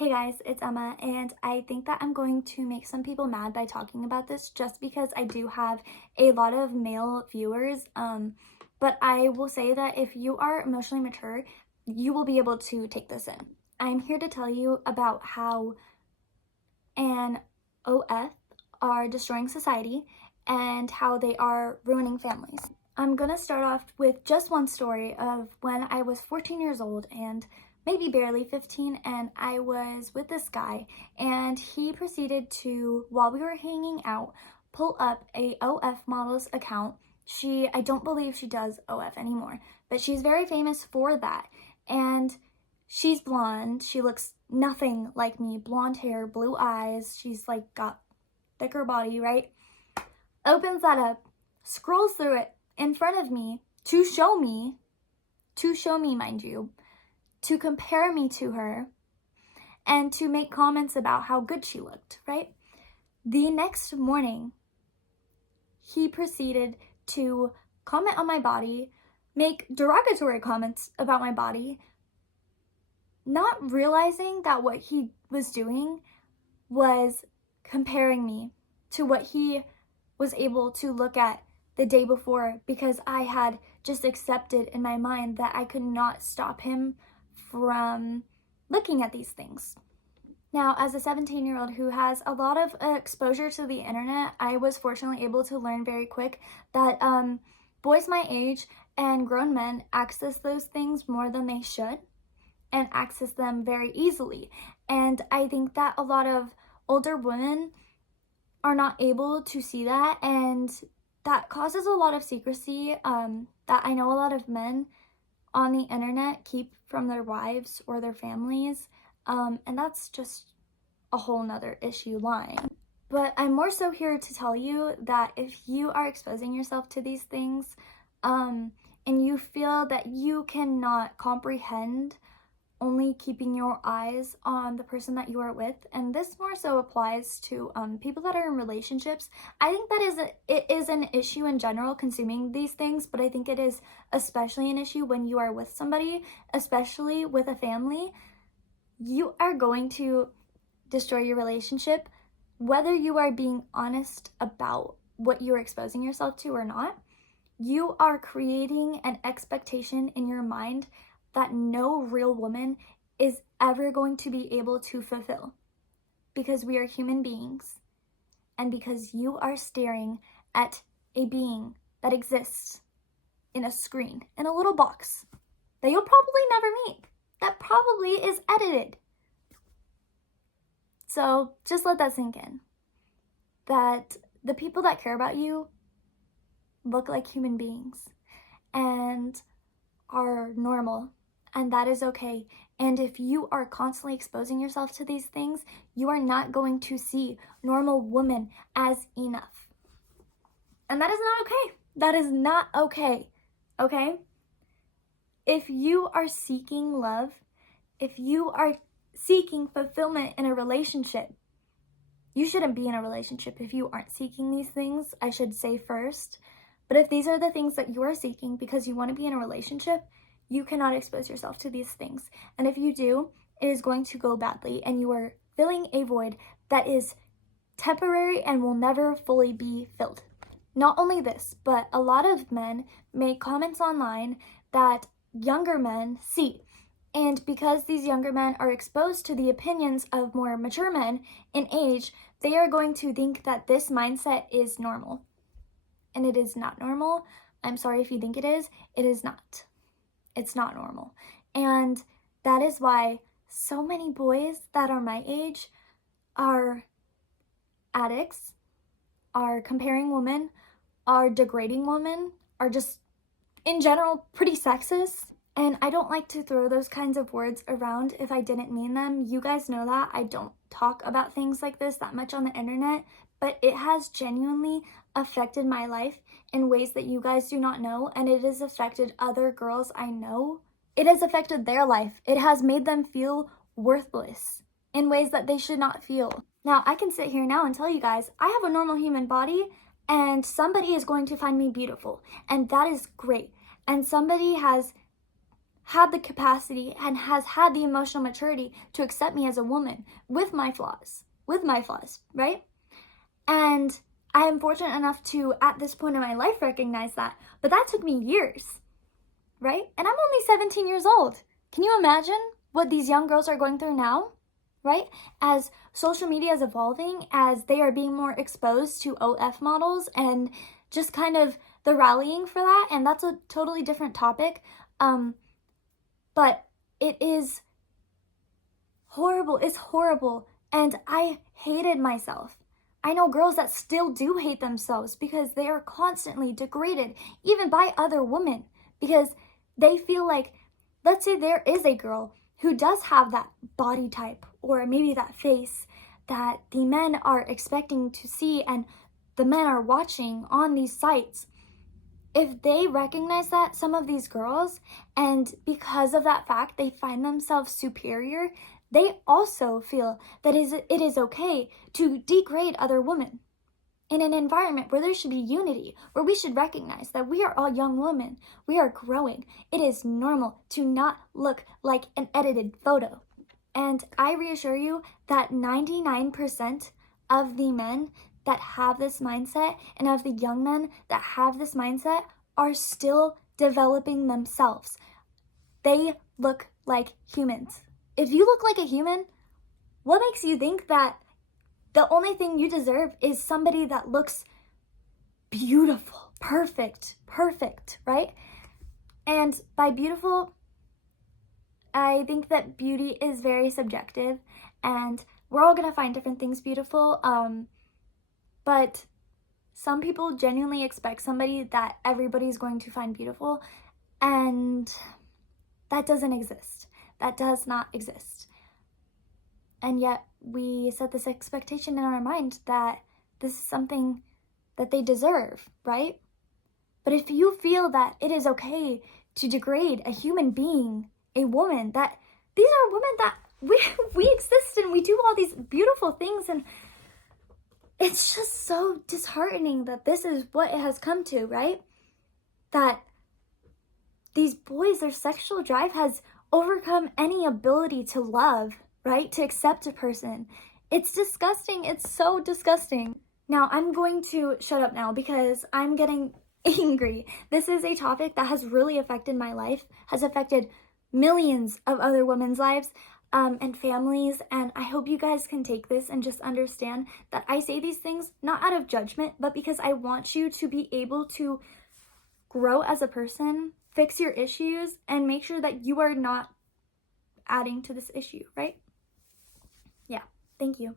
Hey guys, it's Emma, and I think that I'm going to make some people mad by talking about this just because I do have a lot of male viewers. But I will say that if you are emotionally mature, you will be able to take this in. I'm here to tell you about how an OF are destroying society and how they are ruining families. I'm gonna start off with just one story of when I was 14 years old and maybe barely 15, and I was with this guy, and he proceeded to, while we were hanging out, pull up a OF models account. I don't believe she does OF anymore, but she's very famous for that. And she's blonde. She looks nothing like me. Blonde hair, blue eyes. She's like got thicker body, right? Opens that up, scrolls through it in front of me to show me, mind you, to compare me to her and to make comments about how good she looked, right? The next morning, he proceeded to comment on my body, make derogatory comments about my body, not realizing that what he was doing was comparing me to what he was able to look at the day before, because I had just accepted in my mind that I could not stop him from looking at these things. Now, as a 17-year-old who has a lot of exposure to the internet, I was fortunately able to learn very quick that boys my age and grown men access those things more than they should and access them very easily. And I think that a lot of older women are not able to see that, and that causes a lot of secrecy that I know a lot of men on the internet keep from their wives or their families, and that's just a whole nother issue line. But I'm more so here to tell you that if you are exposing yourself to these things, and you feel that you cannot comprehend only keeping your eyes on the person that you are with, and this more so applies to people that are in relationships. I think that it is an issue in general consuming these things, but I think it is especially an issue when you are with somebody, especially with a family. You are going to destroy your relationship, whether you are being honest about what you're exposing yourself to or not. You are creating an expectation in your mind that no real woman is ever going to be able to fulfill, because we are human beings, and because you are staring at a being that exists in a screen, in a little box that you'll probably never meet, that probably is edited. So just let that sink in, that the people that care about you look like human beings and are normal, and that is okay. And if you are constantly exposing yourself to these things, you are not going to see normal women as enough. And that is not okay. That is not okay. Okay? If you are seeking love, if you are seeking fulfillment in a relationship, you shouldn't be in a relationship if you aren't seeking these things, I should say first. But if these are the things that you are seeking because you want to be in a relationship, you cannot expose yourself to these things. And if you do, it is going to go badly, and you are filling a void that is temporary and will never fully be filled. Not only this, but a lot of men make comments online that younger men see. And because these younger men are exposed to the opinions of more mature men in age, they are going to think that this mindset is normal. And it is not normal. I'm sorry if you think it is. It is not. It's not normal. And that is why so many boys that are my age are addicts, are comparing women, are degrading women, are just in general pretty sexist. And I don't like to throw those kinds of words around if I didn't mean them. You guys know that I don't talk about things like this that much on the internet, but it has genuinely affected my life in ways that you guys do not know, and it has affected other girls I know. It has affected their life. It has made them feel worthless in ways that they should not feel. Now, I can sit here now and tell you guys, I have a normal human body, and somebody is going to find me beautiful, and that is great. And somebody has had the capacity and has had the emotional maturity to accept me as a woman with my flaws, right? And I am fortunate enough to, at this point in my life, recognize that. But that took me years, right? And I'm only 17 years old. Can you imagine what these young girls are going through now, right? As social media is evolving, as they are being more exposed to OF models and just kind of the rallying for that. And that's a totally different topic. But it is horrible. It's horrible. And I hated myself. I know girls that still do hate themselves because they are constantly degraded, even by other women, because they feel like, let's say there is a girl who does have that body type or maybe that face that the men are expecting to see and the men are watching on these sites. If they recognize that, some of these girls, and because of that fact, they find themselves superior, they also feel that it is okay to degrade other women in an environment where there should be unity, where we should recognize that we are all young women. We are growing. It is normal to not look like an edited photo. And I reassure you that 99% of the men that have this mindset and of the young men that have this mindset are still developing themselves. They look like humans. If you look like a human, what makes you think that the only thing you deserve is somebody that looks beautiful, perfect, right? And by beautiful, I think that beauty is very subjective and we're all gonna find different things beautiful. But some people genuinely expect somebody that everybody's going to find beautiful, and that doesn't exist. That does not exist. And yet we set this expectation in our mind that this is something that they deserve, right? But if you feel that it is okay to degrade a human being, a woman, that these are women that we exist and we do all these beautiful things, and it's just so disheartening that this is what it has come to, right? That these boys, their sexual drive has overcome any ability to love, right? To accept a person. It's disgusting. It's so disgusting. Now, I'm going to shut up now because I'm getting angry. This is a topic that has really affected my life, has affected millions of other women's lives and families, and I hope you guys can take this and just understand that I say these things not out of judgment, but because I want you to be able to grow as a person, fix your issues, and make sure that you are not adding to this issue, right? Yeah, thank you.